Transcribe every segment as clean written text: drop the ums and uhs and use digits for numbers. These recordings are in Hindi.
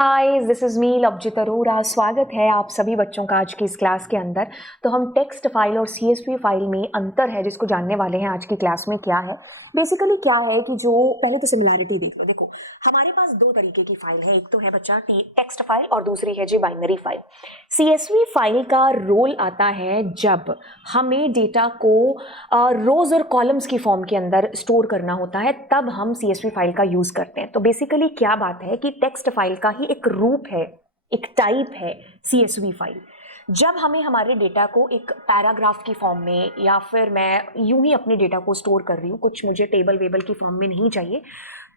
Hi, this is me Lovejit Arora. स्वागत है आप सभी बच्चों का आज की इस क्लास के अंदर। तो हम टेक्स्ट फाइल और सीएसवी फाइल में अंतर है जिसको जानने वाले हैं आज की क्लास में। क्या है बेसिकली, क्या है कि जो पहले तो सिमिलैरिटी देख लो। देखो, हमारे पास दो तरीके की फाइल है, एक तो है बच्चा टेक्स्ट फाइल और दूसरी है जी बाइनरी फाइल। सीएसवी फाइल का रोल आता है जब हमें डेटा को रोज और कॉलम्स की फॉर्म के अंदर स्टोर करना होता है, तब हम सीएसवी फाइल का यूज करते हैं। तो बेसिकली क्या बात है कि टेक्स्ट फाइल का ही एक रूप है, एक टाइप है सीएसवी फाइल। जब हमें हमारे डेटा को एक पैराग्राफ की फॉर्म में, या फिर मैं यूं ही अपने डेटा को स्टोर कर रही हूँ, कुछ मुझे टेबल वेबल की फॉर्म में नहीं चाहिए,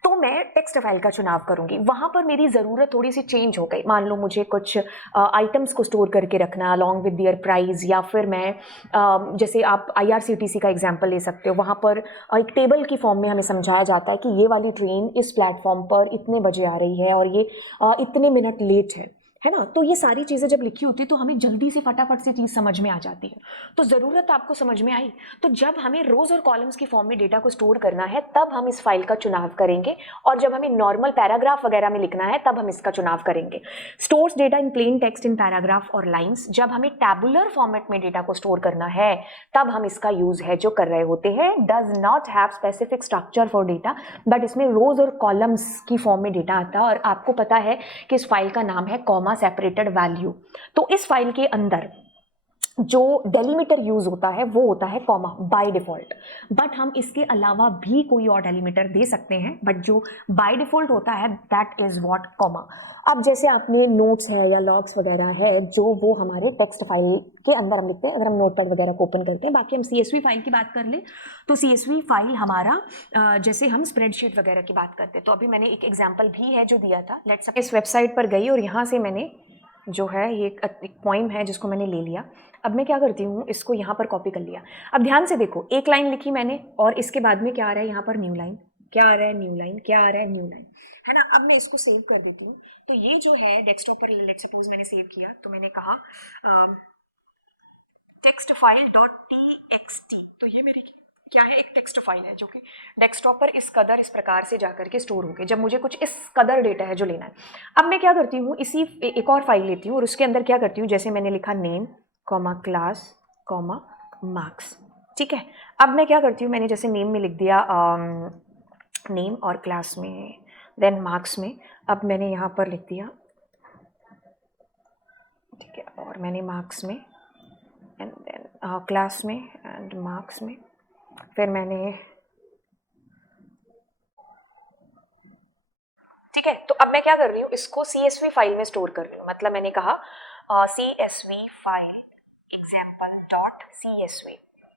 तो मैं टेक्स्ट फाइल का चुनाव करूंगी। वहां पर मेरी ज़रूरत थोड़ी सी चेंज हो गई। मान लो मुझे कुछ आइटम्स को स्टोर करके रखना अलॉन्ग विद देयर प्राइस, या फिर मैं जैसे आप आईआरसीटीसी का एग्जांपल ले सकते हो। वहां पर एक टेबल की फॉर्म में हमें समझाया जाता है कि ये वाली ट्रेन इस प्लेटफॉर्म पर इतने बजे आ रही है और ये इतने मिनट लेट है ना। तो ये सारी चीज़ें जब लिखी होती है तो हमें जल्दी से फटाफट से चीज़ समझ में आ जाती है। तो ज़रूरत आपको समझ में आई। तो जब हमें रोज और कॉलम्स की फॉर्म में डेटा को स्टोर करना है तब हम इस फाइल का चुनाव करेंगे, और जब हमें नॉर्मल पैराग्राफ वगैरह में लिखना है तब हम इसका चुनाव करेंगे। Stores data in plain text in paragraph और लाइन्स। जब हमें टैबुलर फॉर्मेट में डेटा को स्टोर करना है तब हम इसका यूज है जो कर रहे होते हैं। Does not have specific structure for data, but इसमें रोज और कॉलम्स की फॉर्म में डेटा आता है। और आपको पता है कि इस फाइल का नाम है कॉमा सेपरेटेड वैल्यू। तो इस फाइल के अंदर जो डेलीमीटर यूज होता है वो होता है कॉमा बाय डिफॉल्ट, बट हम इसके अलावा भी कोई और डेलीमीटर दे सकते हैं, बट जो बाय डिफॉल्ट होता है दैट इज व्हाट कॉमा। अब जैसे आपने नोट्स है या लॉग्स वगैरह है जो वो हमारे टेक्स्ट फाइल के अंदर हम लिखते हैं, अगर हम नोटपैड वगैरह को ओपन करते हैं। बाकी हम सीएसवी फाइल की बात कर ले तो सीएसवी फाइल हमारा जैसे हम स्प्रेडशीट वगैरह की बात करते हैं, तो अभी मैंने एक एग्जाम्पल भी है जो दिया था। लेट्स इस वेबसाइट पर गई और यहाँ से मैंने जो है ये एक पोइम है जिसको मैंने ले लिया। अब मैं क्या करती हूँ, इसको यहाँ पर कॉपी कर लिया। अब ध्यान से देखो, एक लाइन लिखी मैंने और इसके बाद में क्या आ रहा है, यहाँ पर न्यू लाइन, क्या आ रहा है, न्यू लाइन, क्या आ रहा है, न्यू लाइन, है ना। अब मैं इसको सेव कर देती हूँ। तो ये जो है डेस्कटॉप पर लेट सपोज मैंने सेव किया, तो मैंने कहा टेक्स्ट फाइल डॉट टी। तो ये मेरी क्या है, एक टेक्स्ट फाइल है जो कि डेस्कटॉप पर इस कदर इस प्रकार से जाकर के स्टोर हो गई जब मुझे कुछ इस कदर डेटा है जो लेना है। अब मैं क्या करती हूँ, इसी एक और फाइल लेती हूँ और उसके अंदर क्या करती हूँ, जैसे मैंने लिखा name comma class comma marks, ठीक है। अब मैं क्या करती हूँ, मैंने जैसे नेम में लिख दिया नेम और क्लास में देन मार्क्स में। अब मैंने यहाँ पर लिख दिया, ठीक है, और मैंने मार्क्स में एंड देन क्लास में एंड मार्क्स में, फिर मैंने, ठीक है। तो अब मैं क्या कर रही हूँ, इसको सीएसवी फाइल में स्टोर कर रही हूँ। मतलब मैंने कहा CSV file example dot CSV,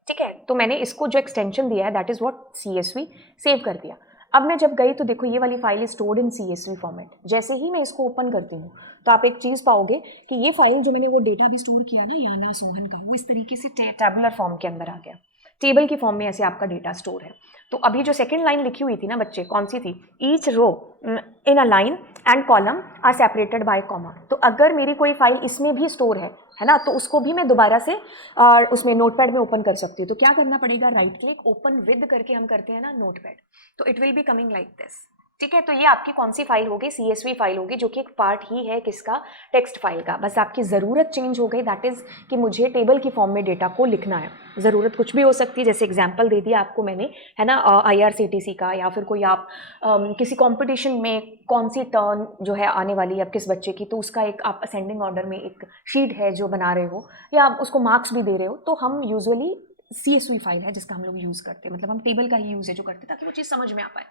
ठीक है। तो मैंने इसको जो एक्सटेंशन दिया है that is what CSV, save कर दिया। अब मैं जब गई तो देखो ये वाली file is stored in CSV format. जैसे ही मैं इसको ओपन करती हूँ तो आप एक चीज़ पाओगे कि ये फाइल जो मैंने वो डेटा भी स्टोर किया ना याना सोहन का, वो इस तरीके से टेबुलर फॉर्म के अंदर आ गया। टेबल की फॉर्म में ऐसे आपका डेटा स्टोर है। तो अभी जो सेकंड लाइन लिखी हुई थी ना बच्चे, कौन सी थी, each row in a line and column are separated by comma. तो अगर मेरी कोई फाइल इसमें भी स्टोर है ना, तो उसको भी मैं दोबारा से उसमें नोटपैड में ओपन कर सकती हूँ। तो क्या करना पड़ेगा, राइट क्लिक ओपन विद करके हम करते हैं ना नोटपैड, तो it will be coming like this, ठीक है। तो ये आपकी कौन सी फाइल होगी, सीएसवी फाइल होगी, जो कि एक पार्ट ही है किसका, टेक्स्ट फाइल का। बस आपकी ज़रूरत चेंज हो गई, दैट इज़ कि मुझे टेबल की फॉर्म में डेटा को लिखना है। ज़रूरत कुछ भी हो सकती है, जैसे एग्जांपल दे दिया आपको मैंने, है ना, आईआरसीटीसी का, या फिर कोई आप किसी कंपटीशन में कौन सी टर्न जो है आने वाली है अब किस बच्चे की, तो उसका एक आप असेंडिंग ऑर्डर में एक शीट है जो बना रहे हो, या आप उसको मार्क्स भी दे रहे हो, तो हम यूजुअली सीएसवी फाइल है जिसका हम लोग यूज़ करते हैं। मतलब हम टेबल का ही यूज़ है जो करते हैं ताकि वो चीज़ समझ में आ पाए।